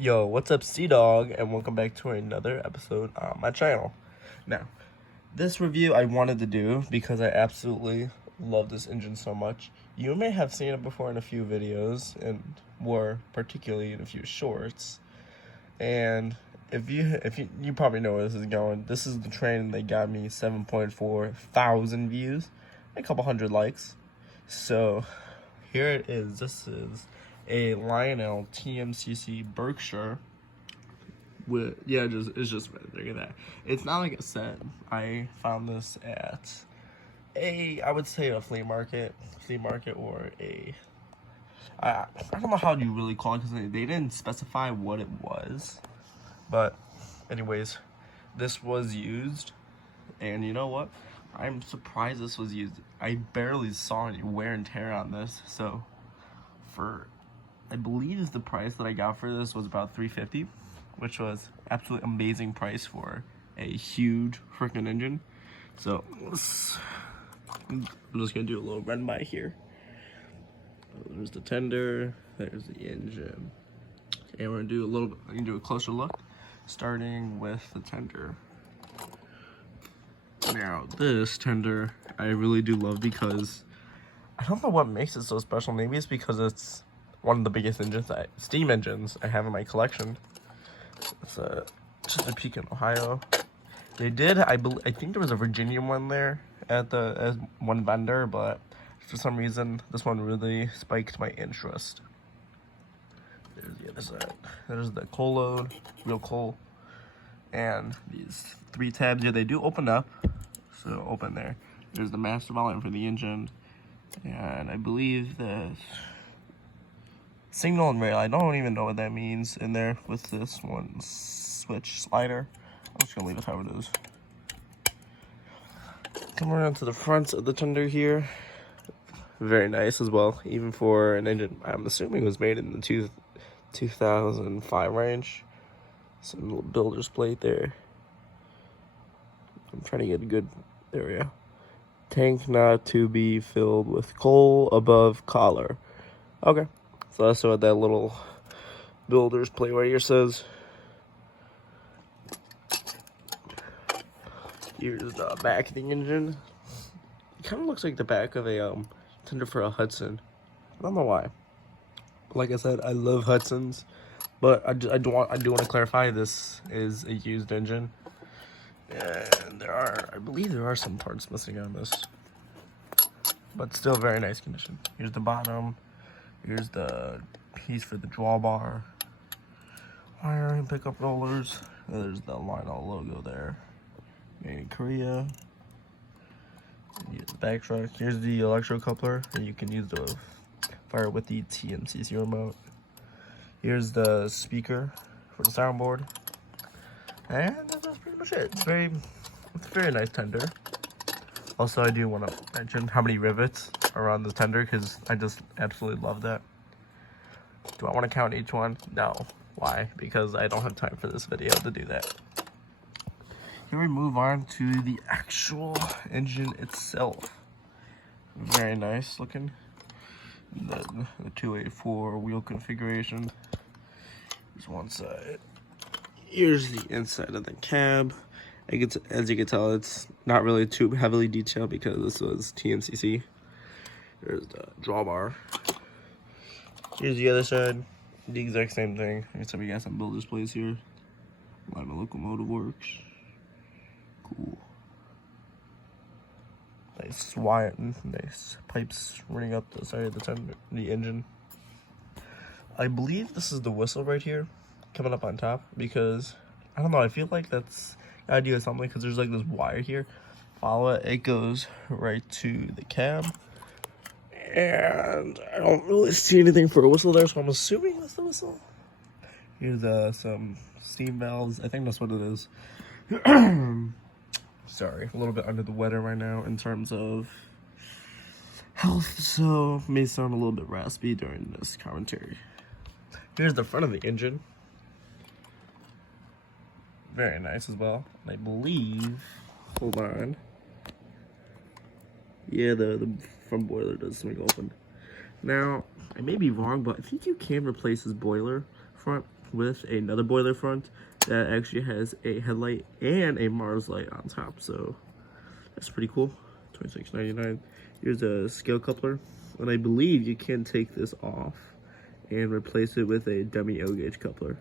Yo, what's up, CDOG, and welcome back to another episode on my channel. Now, this review I wanted to do because I absolutely love this engine so much. You may have seen it before in a few videos, and more particularly in a few shorts. And if you probably know where this is going. This is the train that got me 7.4 thousand views, a couple hundred likes. So here it is. This is a Lionel TMCC Berkshire with, it's just look at that. It's not like a set. I found this at I would say a flea market or I don't know how you really call it because they didn't specify what it was. But anyways, this was used, and you know what? I'm surprised this was used. I barely saw any wear and tear on this, so I believe the price that I got for this was about $350, which was absolutely amazing price for a huge freaking engine. So I'm just gonna do a little run by here. There's the tender, there's the engine, and we're gonna do a closer look, starting with the tender. Now this tender I really do love because I don't know what makes it so special. Maybe it's because it's one of the biggest steam engines I have in my collection. It's just a peak in Ohio. They did, I think there was a Virginia one there at one vendor, but for some reason this one really spiked my interest. There's the other side. There's the coal load, real coal, and these 3 tabs here. They do open up, so open there. There's the master volume for the engine, and I believe the signal and rail, I don't even know what that means in there with this one switch slider. I'm just gonna leave it how it is. Come around to the front of the tender here. Very nice as well, even for an engine I'm assuming was made in the 2005 range. Some little builder's plate there. I'm trying to get a good area. Tank not to be filled with coal above collar. Okay, so that's what that little builder's plate right here says. Here's the back of the engine. It kind of looks like the back of a tender for a Hudson. I don't know why. Like I said, I love Hudsons, but I do want to clarify this is a used engine, and I believe there are some parts missing on this, but still very nice condition. Here's the bottom. Here's the piece for the drawbar, wiring, pickup rollers. There's the Lionel logo there. Made in Korea. Here's the back truck. Here's the electro coupler, and you can use the fire with the TMCC remote. Here's the speaker for the soundboard, and that's pretty much it. It's a very nice tender. Also, I do want to mention how many rivets are on the tender because I just absolutely love that. Do I want to count each one? No. Why? Because I don't have time for this video to do that. Here we move on to the actual engine itself. Very nice looking. The 284 wheel configuration. Here's one side. Here's the inside of the cab. As you can tell, it's not really too heavily detailed because this was TMCC. There's the drawbar. Here's the other side. The exact same thing. Except we got some builder's plates here. A lot of locomotive works. Cool. Nice wire, nice pipes running up the side of the engine. I believe this is the whistle right here, coming up on top, because I don't know. I feel like that's the idea of something because there's like this wire here. Follow it. It goes right to the cab, and I don't really see anything for a whistle there, so I'm assuming that's the whistle. Here's some steam valves. I think that's what it is. Sorry, a little bit under the weather right now in terms of health, so may sound a little bit raspy during this commentary. Here's the front of the engine. Very nice as well. I believe, hold on. Yeah, the front boiler does swing open. Now, I may be wrong, but I think you can replace this boiler front with another boiler front that actually has a headlight and a Mars light on top. So that's pretty cool. $26.99. Here's a scale coupler, and I believe you can take this off and replace it with a dummy L gauge coupler,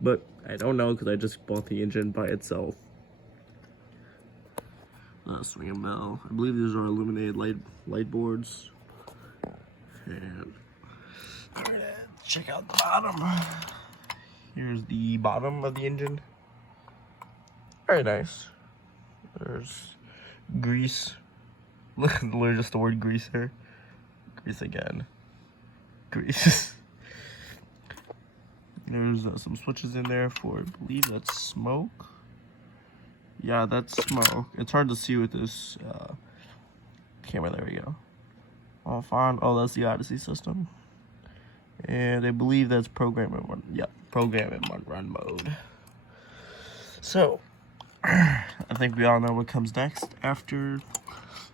but I don't know because I just bought the engine by itself. Swing and bell. I believe these are illuminated light boards. And check out the bottom. Here's the bottom of the engine. Very nice. There's grease. Literally just the word grease here. Grease again. Grease. There's some switches in there for, I believe that's smoke. Yeah, that's smoke. It's hard to see with this camera. There we go. All fine. Oh, that's the Odyssey system. And I believe that's program in one. Yeah, program in one run mode. So, I think we all know what comes next after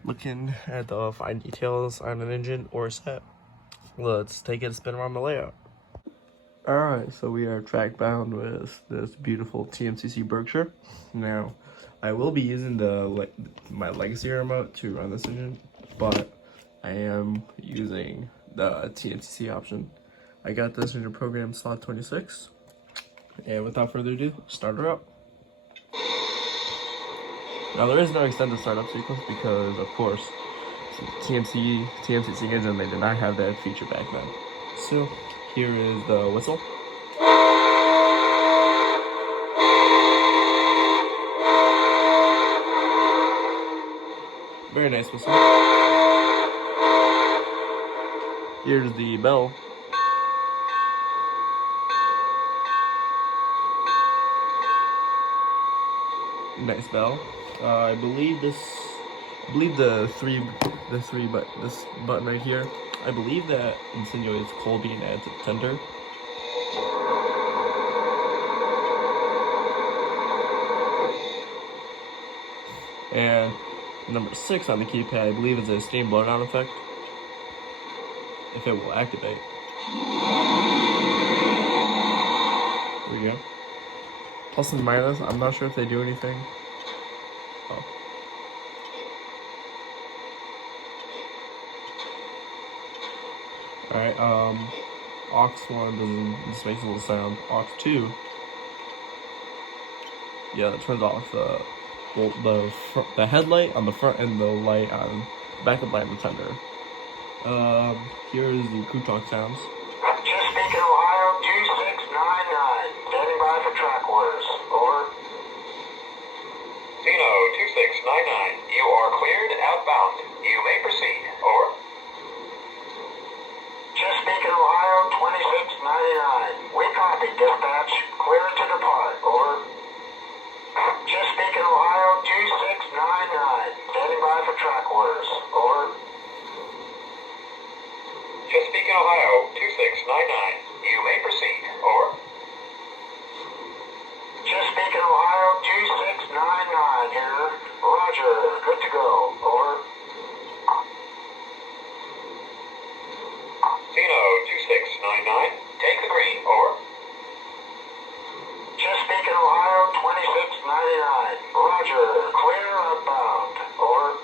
looking at the fine details on an engine or a set. Let's take it a spin around the layout. Alright, so we are track bound with this beautiful TMCC Berkshire. Now, I will be using my legacy remote to run this engine, but I am using the TMCC option. I got this engine program slot 26, and without further ado, start her up. Now there is no extended startup sequence because, of course, TMCC engine, they did not have that feature back then. So here is the whistle. Very nice whistle. Here's the bell. Nice bell. I believe this button right here, I believe that insinuates coal being added to the tender. And number 6 on the keypad, I believe, is a steam blowdown effect, if it will activate. There we go. Plus and minus, I'm not sure if they do anything. Oh. Alright, aux 1 doesn't, just makes a little sound. Aux 2, yeah, that turns off the headlight on the front and the light on backup light on the tender. Here's the crew talk sounds. Chesapeake, Ohio 2699, standing by for track orders. Over. Zeno 2699, you are cleared outbound. You may proceed. Over. Chesapeake, Ohio 2699, we copy, dispatch. Clear to depart. Over. Chesapeake, Ohio 2699, standing by for track orders. Over. Chesapeake, Ohio 2699, you may proceed. Over. Chesapeake, Ohio 2699 here. Roger, good to go. Over. Zeno 2699, take the green. Over. Chesapeake, Ohio 2699. Roger, clear outbound. Over.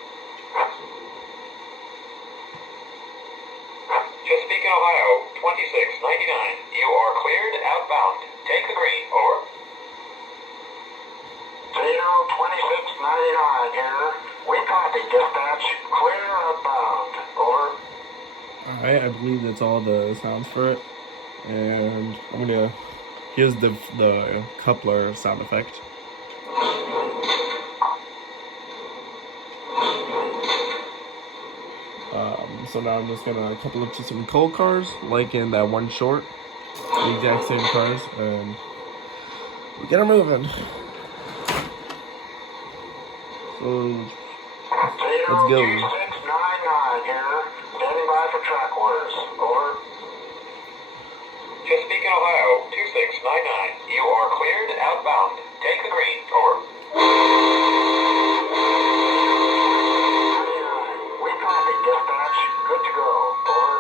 Chesapeake, Ohio 2699, you are cleared outbound. Take the green. Over. Zeno 2699 here. We copy, dispatch. Clear outbound. Over. Alright, I believe that's all the sounds for it. And I'm gonna, here's the coupler sound effect. So now I'm just gonna couple up to some coal cars, like in that one short, the exact same cars, and we get them moving. So let's go. 2699 here. Standing by for track orders. Over. Chesapeake, Ohio 2699, you are cleared outbound. Take the green. Over. We copy, dispatch. Good to go. Over.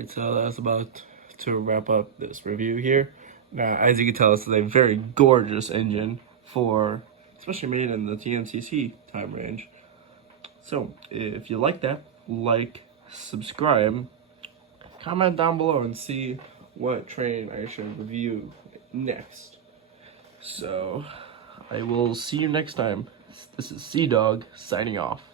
Alright, so that's about to wrap up this review here. Now, as you can tell, this is a very gorgeous engine for, especially made in the TNCC time range. So, if you like that, like, subscribe, comment down below and see what train I should review next. So, I will see you next time. This is CDOG signing off.